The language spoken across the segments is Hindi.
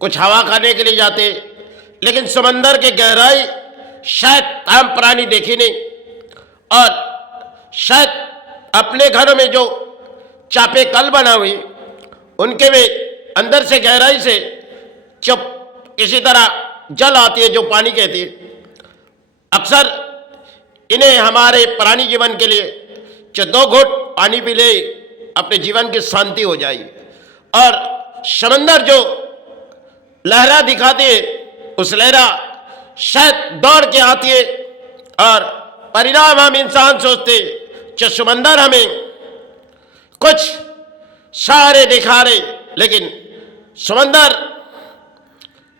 कुछ हवा खाने के लिए जाते, लेकिन समंदर की गहराई शायद हम प्राणी देखी नहीं, और शायद अपने घरों में जो चापे कल बना हुई उनके में अंदर से गहराई से जब किसी तरह जल आती है जो पानी कहती है, अक्सर इन्हें हमारे प्राणी जीवन के लिए जो 2 घूंट पानी पी ले अपने जीवन की शांति हो जाएगी। और समंदर जो लहरा दिखाती है उस लहरा शायद दौड़ के आती है, और परिणाम हम इंसान सोचते जो समंदर हमें कुछ सहारे दिखा रहे, लेकिन समंदर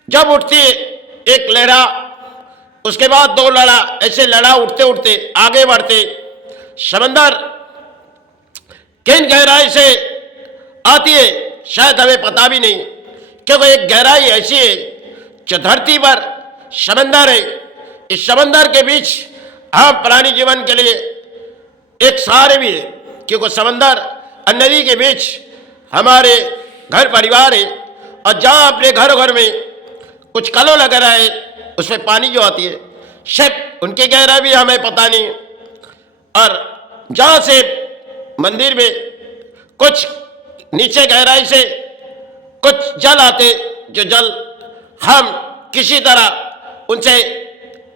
जब उठती है एक लहरा, उसके बाद 2 लहरा, ऐसे लहरा उठते उठते आगे बढ़ते, समंदर किन गहराई से आती है शायद हमें पता भी नहीं, क्योंकि एक गहराई ऐसी है जो धरती पर समंदर है, इस समंदर के बीच हम प्राणी जीवन के लिए एक सहारे भी है, क्योंकि समंदर और नदी के बीच हमारे घर परिवार है, और जहाँ अपने घर घर में कुछ कलो लगा रहा है उसमें पानी जो आती है शायद उनकी गहराई भी हमें पता नहीं, और जहाँ से मंदिर में कुछ नीचे गहराई से कुछ जल आते, जो जल हम किसी तरह उनसे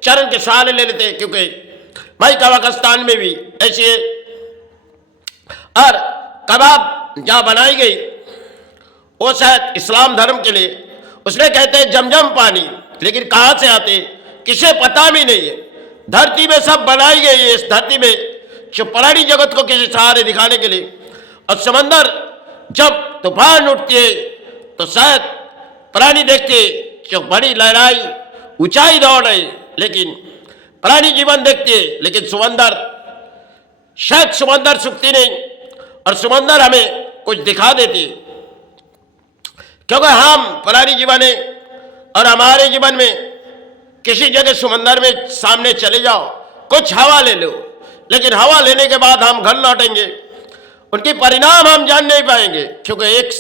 चरण के सहारे ले लेते, क्योंकि भाई कजाकिस्तान में भी ऐसी है। और कबाब जहाँ बनाई गई वो शायद इस्लाम धर्म के लिए, उसमें कहते हैं जमजम पानी, लेकिन कहाँ से आते किसे पता भी नहीं है। धरती में सब बनाई गई है, इस धरती में जो प्राणी जगत को किसी सहारे दिखाने के लिए, और समंदर जब तूफान उठती है तो शायद प्राणी देखते जो बड़ी लहराई ऊंचाई दौड़ रही, लेकिन प्राणी जीवन देखते हैं, लेकिन समंदर शायद समंदर सुखती नहीं, और समंदर हमें कुछ दिखा देती, क्योंकि हम प्राणी जीवन है, और हमारे जीवन में किसी जगह समंदर में सामने चले जाओ, कुछ हवा ले लो, लेकिन हवा लेने के बाद हम घर लौटेंगे, उनके परिणाम हम जान नहीं पाएंगे, क्योंकि एक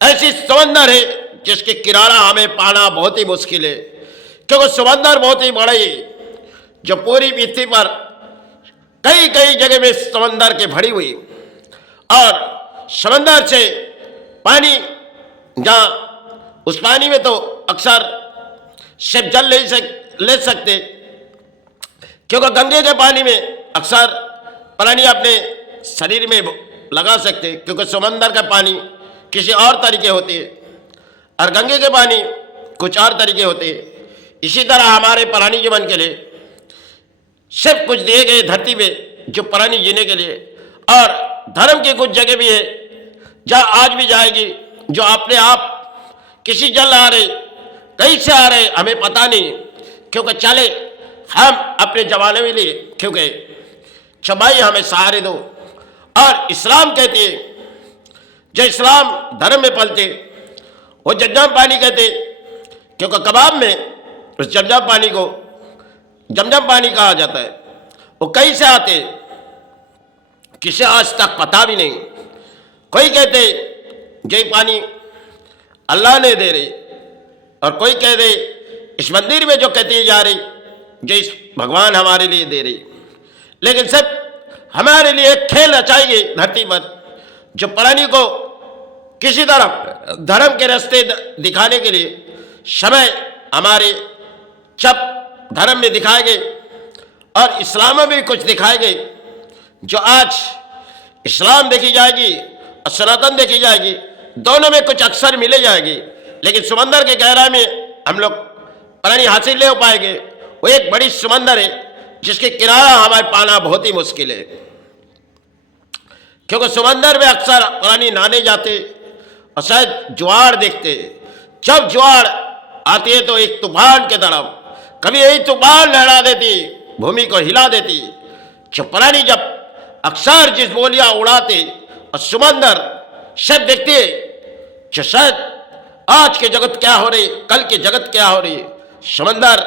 ऐसी समंदर है जिसके किनारा हमें पाना बहुत ही मुश्किल है, क्योंकि समंदर बहुत ही बड़ा है जो पूरी पृथ्वी पर कई कई जगह में समंदर के भरी हुई, और समंदर से पानी जहाँ उस पानी में तो अक्सर सिर्फ जल नहीं ले सकते, क्योंकि गंगे के पानी में अक्सर प्राणी अपने शरीर में लगा सकते, क्योंकि समंदर का पानी किसी और तरीके होते हैं और गंगे के पानी कुछ और तरीके होते हैं। इसी तरह हमारे प्राणी जीवन के लिए सिर्फ कुछ दिए गए धरती में जो प्राणी जीने के लिए, और धर्म की कुछ जगह भी है जहाँ आज भी जाएगी जो अपने आप किसी जल आ रहे कहीं से आ रहे हमें पता नहीं, क्योंकि चले हम अपने जमाने में लिए, क्योंकि चबाई हमें सहारे दो। और इस्लाम कहती है जो इस्लाम धर्म में पलते वो जमजम पानी कहते, क्योंकि कबाब में उस जमजम पानी को जमजम पानी कहा जाता है। वो कहीं से आते किसे आज तक पता भी नहीं। कोई कहते जो पानी अल्लाह ने दे रही, और कोई कह दे इस मंदिर में जो कहती जा रही जो इस भगवान हमारे लिए दे रही, लेकिन सब हमारे लिए खेल रचाएगी धरती पर, जो प्राणी को किसी तरह धर्म के रास्ते दिखाने के लिए समय हमारे जब धर्म में दिखाए गए और इस्लाम में भी कुछ दिखाए गए, जो आज इस्लाम देखी जाएगी और सनातन देखी जाएगी, दोनों में कुछ अक्सर मिले जाएगी, लेकिन समंदर के गहराई में हम लोग प्राणी हासिल नहीं हो पाएंगे। वो एक बड़ी समंदर है जिसके किनारा हमारे पाना बहुत ही मुश्किल है, क्योंकि समंदर में अक्सर प्राणी नहाने जाते और शायद ज्वार देखते। जब ज्वार आती है तो एक तूफान के तरफ कभी यही तूफान लहरा देती, भूमि को हिला देती। जो प्राणी जब अक्सर जिस बोलियां उड़ाते और समंदर सब देखते जो शायद आज के जगत क्या हो रही, कल के जगत क्या हो रही, समंदर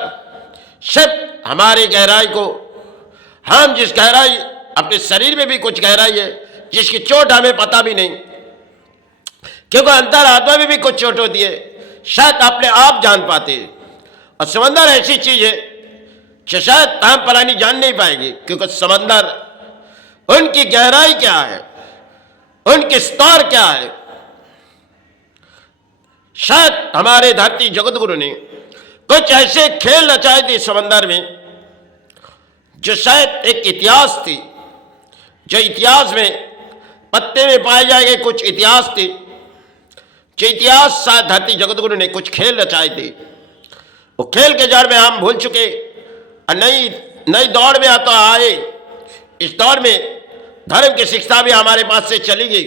सब हमारी गहराई को, हम जिस गहराई अपने शरीर में भी कुछ गहराई है जिसकी चोट हमें पता भी नहीं, क्योंकि अंतर आत्मा में भी कुछ चोट होती है। शायद अपने आप जान पाते। और समंदर ऐसी चीज है जो शायद ताम परानी जान नहीं पाएगी, क्योंकि समंदर उनकी गहराई क्या है, उनके स्तर क्या है। शायद हमारे धरती जगत गुरु ने कुछ ऐसे खेल रचाए थे समंदर में, जो शायद एक इतिहास थी, जो इतिहास में पत्ते में पाए जाएंगे कुछ इतिहास थे, जो इतिहास शायद धरती जगत गुरु ने कुछ खेल रचाए थे। वो खेल के जड़ में हम भूल चुके और नई दौड़ में आता आए। इस दौड़ में धर्म की शिक्षा भी हमारे पास से चली गई,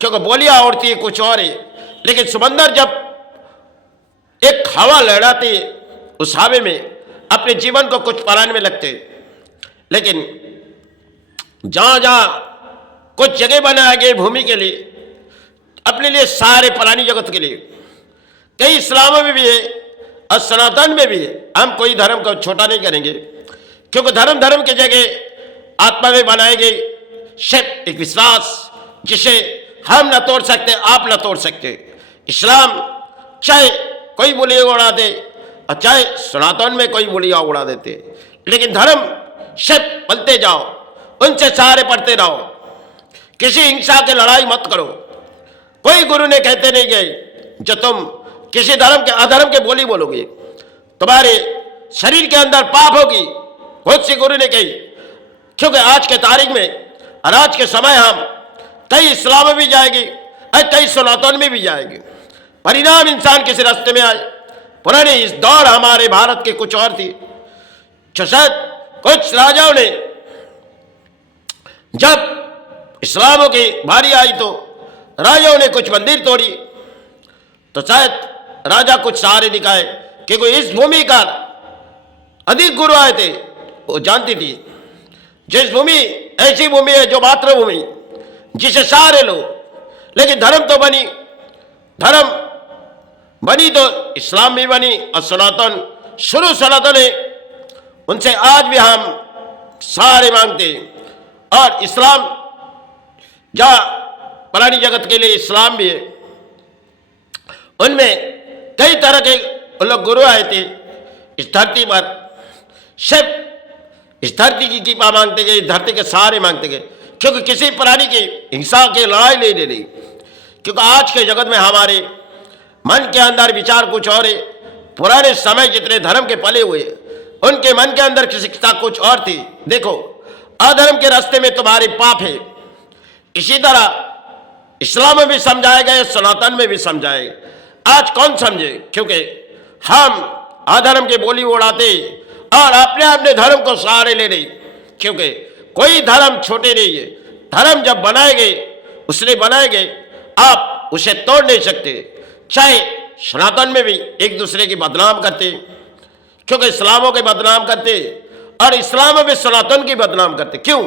क्योंकि बोलियां उड़ती है कुछ और है। लेकिन समंदर जब एक हवा लहराती है, उस हवा में अपने जीवन को कुछ पाने में लगते, लेकिन जहां जहां कुछ जगह बनाया गई भूमि के लिए, अपने लिए, सारे पुरानी जगत के लिए, कई इस्लाम में भी है और सनातन में भी है। हम कोई धर्म को छोटा नहीं करेंगे, क्योंकि धर्म की जगह आत्मा में बनाए गई शिव, एक विश्वास जिसे हम न तोड़ सकते, आप न तोड़ सकते। इस्लाम चाहे कोई बोली उड़ा दे और चाहे सनातन में कोई बोलियां उड़ा देते, लेकिन धर्म शिव बोलते जाओ, उनसे सहारे पढ़ते रहो, किसी हिंसा की लड़ाई मत करो। कोई गुरु ने कहते नहीं गए जो तुम किसी धर्म के अधर्म के बोली बोलोगे तुम्हारे शरीर के अंदर पाप होगी, बहुत सी गुरु ने कही। क्योंकि आज के तारीख में और आज के समय हम कई इस्लाम में भी जाएगी और कई सनातन में भी जाएगी। परिणाम इंसान किसी रास्ते में आए। पुराने इस दौर हमारे भारत के कुछ और थी, जो शायद कुछ राजाओं ने जब इस्लामों की बारी आई तो राजाओं ने कुछ मंदिर तोड़ी, तो शायद राजा कुछ सहारे दिखाए, क्योंकि इस भूमि का अधिक गुरु आए थे, वो जानती थी जिस भूमि ऐसी भूमि है जो मातृभूमि, जिसे सहारे लो। लेकिन धर्म तो बनी, धर्म बनी तो इस्लाम भी बनी और सनातन, शुरू सनातन है, उनसे आज भी हम सहारे मांगते हैं। और इस्लाम जहाँ पुरानी जगत के लिए इस्लाम भी है, उनमें कई तरह के लोग गुरु आए थे इस धरती पर। सिर्फ इस धरती की कृपा मांगते गए, इस धरती के सहारे मांगते गए, क्योंकि किसी प्राणी की हिंसा की लड़ाई नहीं ले ली। क्योंकि आज के जगत में हमारे मन के अंदर विचार कुछ और है। पुराने समय जितने धर्म के पले हुए, उनके मन के अंदर की शिक्षा कुछ और थी। देखो, अधर्म के रास्ते में तुम्हारे पाप है, इसी तरह इस्लाम में भी समझाए गए, सनातन में भी समझाए गए। आज कौन समझे? क्योंकि हम अधर्म के बोली उड़ाते और अपने धर्म को सहारे ले रहे, क्योंकि कोई धर्म छोटे नहीं है। धर्म जब बनाए गए, उसने बनाए गए, आप उसे तोड़ नहीं सकते। चाहे सनातन में भी एक दूसरे की बदनाम करते, क्योंकि इस्लामों के बदनाम करते और इस्लाम में सनातन की बदनाम करते। क्यों?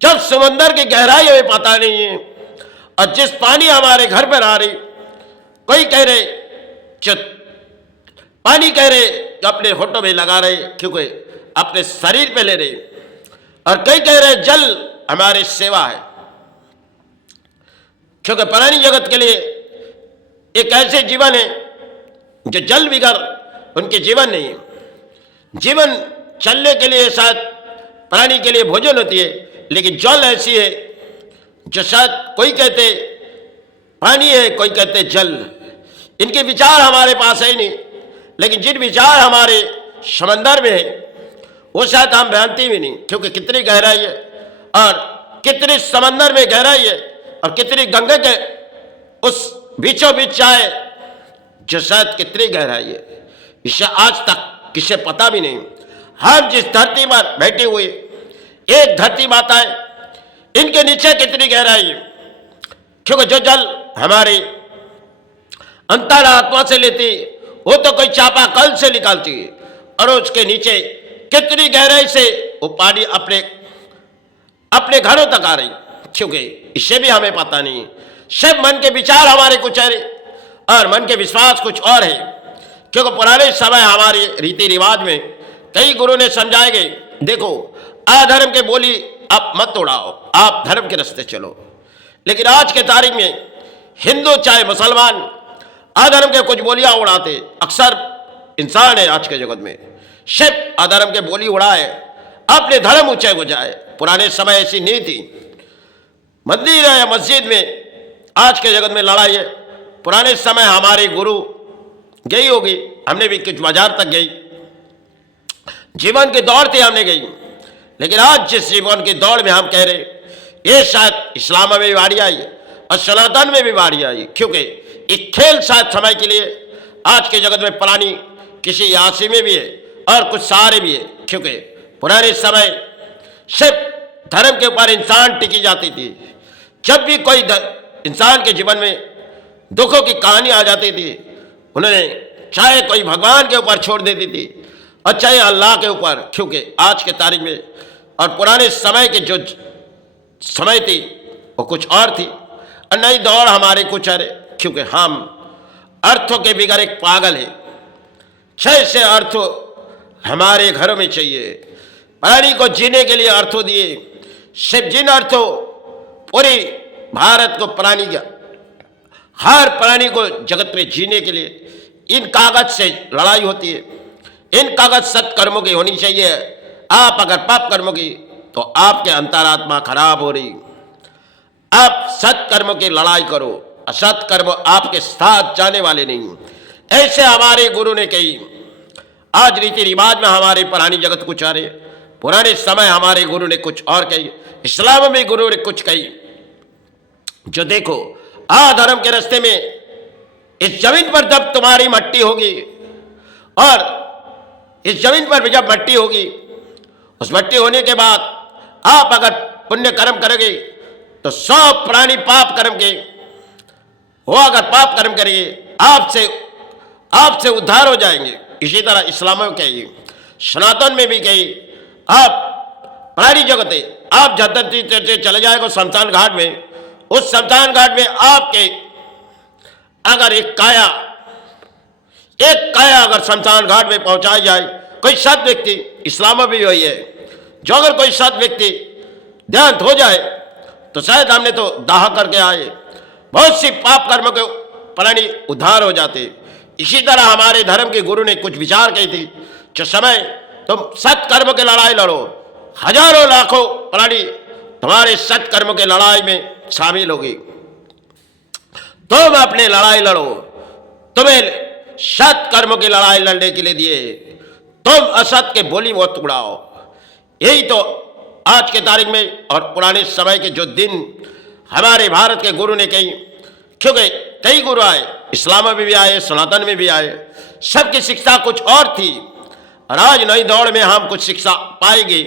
जब समंदर की गहराई हमें पता नहीं है, और जिस पानी हमारे घर पर आ रही, कोई कह रहे जो पानी कह रहे जो अपने होठों में लगा रहे, क्योंकि अपने शरीर पे ले रहे, और कई कह रहे जल हमारी सेवा है, क्योंकि पुरानी जगत के लिए एक ऐसे जीवन है जो जल बिगर उनके जीवन नहीं है। जीवन चलने के लिए शायद प्राणी के लिए भोजन होती है, लेकिन जल ऐसी है जो शायद कोई कहते पानी है, कोई कहते जल। इनके विचार हमारे पास है ही नहीं, लेकिन जिन विचार हमारे समंदर में है वो शायद हम जानते भी नहीं, क्योंकि कितनी गहराई है और कितनी समंदर में गहराई है और कितनी गंगा के उस बीचों बीच चाहे जो शायद कितनी गहराई है, इसे आज तक किसे पता भी नहीं। हम जिस धरती पर बैठे हुए एक धरती माता है, इनके नीचे कितनी गहराई है, क्योंकि जो जल हमारे अंतर आत्मा से लेती वो तो कोई चापा कल से निकालती है, और उसके नीचे कितनी गहराई से वो पानी अपने घरों तक आ रही, क्योंकि इससे भी हमें पता नहीं। सब मन के विचार हमारे कुछ है और मन के विश्वास कुछ और है, क्योंकि पुराने समय हमारे रीति रिवाज में कई गुरु ने समझाए गए, देखो अधर्म के बोली आप मत उड़ाओ, आप धर्म के रास्ते चलो। लेकिन आज के तारीख में हिंदू चाहे मुसलमान अधर्म के कुछ बोलियां उड़ाते। अक्सर इंसान है आज के जगत में सिर्फ अधर्म के बोली उड़ाए, अपने धर्म ऊंचे हो जाए। पुराने समय ऐसी नहीं थी। मंदिर है या मस्जिद में आज के जगत में लड़ाई है। पुराने समय हमारे गुरु गई होगी, हमने भी कुछ बाजार तक गई, जीवन की दौड़ थी, हमने गई। लेकिन आज जिस जीवन की दौड़ में हम कह रहे, ये शायद इस्लाम में भी बारी आई और सनातन में भी बारी आई, क्योंकि एक खेल शायद समय के लिए आज के जगत में पुरानी किसी यासी में भी है और कुछ सहारे भी है। क्योंकि पुराने समय सिर्फ धर्म के ऊपर इंसान टिकी जाती थी। जब भी कोई इंसान के जीवन में दुखों की कहानी आ जाती थी, उन्होंने चाहे कोई भगवान के ऊपर छोड़ देती थी और चाहे अल्लाह के ऊपर, क्योंकि आज के तारीख में और पुराने समय के जो समय थी वो कुछ और थी और नई दौड़ हमारे कुछ अरे, क्योंकि हम अर्थों के बिगड़ एक पागल है। 6 अर्थ हमारे घरों में चाहिए। प्राणी को जीने के लिए अर्थों दिए, सिर्फ जिन अर्थों पूरी भारत को प्राणी का हर प्राणी को जगत में जीने के लिए इन कागज से लड़ाई होती है। इन कागज सत्कर्मों की होनी चाहिए। आप अगर पाप कर्मों की तो आपके अंतरात्मा खराब हो रही। आप सत्कर्मों की लड़ाई करो, असत कर्म आपके साथ जाने वाले नहीं। ऐसे हमारे गुरु ने कही। आज रीति रिवाज में हमारे पुरानी जगत कुछ आ रहे, पुराने समय हमारे गुरु ने कुछ और कही, इस्लाम में गुरु ने कुछ कही। जो देखो अधर्म के रास्ते में इस जमीन पर जब तुम्हारी मट्टी होगी और इस जमीन पर जब मट्टी होगी, उस मट्टी होने के बाद आप अगर पुण्य कर्म करोगे तो 100 प्राणी पाप कर्म के वो अगर पाप कर्म करेंगे आपसे उद्धार हो जाएंगे। इसी तरह इस्लाम में कहिए, सनातन में भी कही, आप प्राणी जगत है, आप जब चले जाएगा शमशान घाट में, उस शमशान घाट में आपके अगर एक काया अगर शमशान घाट में पहुंचाई जाए, कोई सत व्यक्ति, इस्लाम में भी वही है, जो अगर कोई सत व्यक्ति देहांत हो जाए तो शायद हमने तो दाह करके आए, बहुत सी पाप कर्म के प्राणी उद्धार हो जाते। इसी तरह हमारे धर्म के गुरु ने कुछ विचार कही थी, जो समय तुम सत्कर्म के लड़ाई लड़ो, हजारों लाखों प्राणी तुम्हारे सत्कर्म के लड़ाई में शामिल होगी। तुम अपने लड़ाई लड़ो, तुम्हें सत्कर्म की लड़ाई लड़ने के लिए दिए, तुम असत के बोली मत उड़ाओ। यही तो आज के तारीख में और पुराने समय के जो दिन हमारे भारत के गुरु ने कही, क्योंकि कई गुरु आए, इस्लाम में भी आए, सनातन में भी आए, सबकी शिक्षा कुछ और थी। और आज नई दौड़ में हम कुछ शिक्षा पाएंगे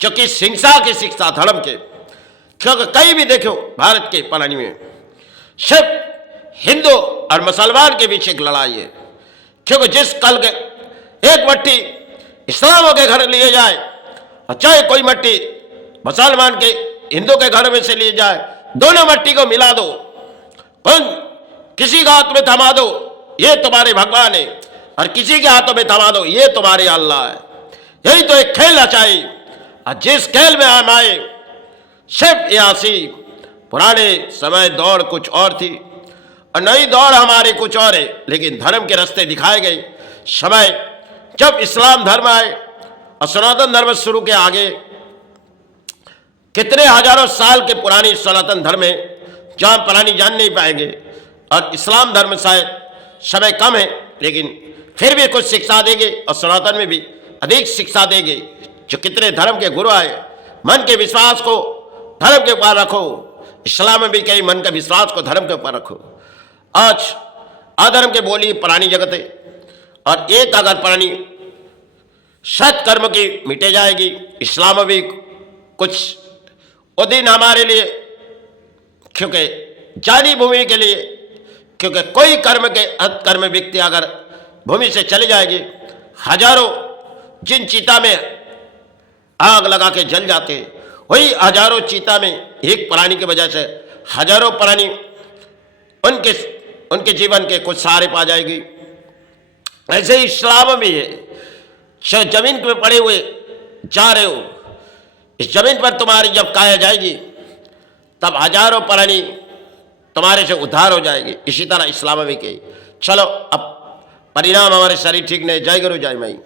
जो कि हिंसा की शिक्षा, धर्म के, क्योंकि कहीं भी देखो भारत के पुरानी में सिर्फ हिंदू और मुसलमान के बीच एक लड़ाई है। क्योंकि जिस कल के एक मट्टी इस्लाम के घर लिए जाए और चाहे कोई मट्टी मुसलमान के हिंदू के घर में से लिए जाए, दोनों मट्टी को मिला दो, किसी के हाथ में थमा दो, ये तुम्हारे भगवान है, और किसी के हाथों में थमा दो, ये तुम्हारे अल्लाह है। यही तो एक खेल चाहिए। और जिस खेल में हम आए सिर्फ यासी, पुराने समय दौड़ कुछ और थी और नई दौड़ हमारे कुछ और है, लेकिन धर्म के रास्ते दिखाए गए। समय जब इस्लाम धर्म आए और सनातन धर्म शुरू के आगे कितने हजारों साल के पुरानी सनातन धर्म है जहां पुरानी जान नहीं पाएंगे, और इस्लाम धर्म शायद समय कम है लेकिन फिर भी कुछ शिक्षा देंगे, और सनातन में भी अधिक शिक्षा देंगे। जो कितने धर्म के गुरु आए, मन के विश्वास को धर्म के ऊपर रखो। इस्लाम में भी कई मन के विश्वास को धर्म के ऊपर रखो। आज अधर्म के बोली पुरानी जगत है, और एक अगर पुरानी सत्कर्म की मिटे जाएगी। इस्लाम में भी कुछ वो दिन हमारे लिए, क्योंकि जानी भूमि के लिए, क्योंकि कोई कर्म के कर्म व्यक्ति अगर भूमि से चले जाएगी, हजारों जिन चीता में आग लगा के जल जाते, वही हजारों चीता में एक प्राणी की वजह से हजारों प्राणी उनके जीवन के कुछ सहारे पा जाएगी। ऐसे ही इस्लाम भी है। जमीन पे पड़े हुए जा रहे हो, इस जमीन पर तुम्हारी जब काया जाएगी तब हजारों प्राणी तुम्हारे से उद्धार हो जाएगी। इसी तरह इस्लाम में भी कही। चलो अब परिणाम हमारे शरीर ठीक नहीं। जय गुरु जय माई।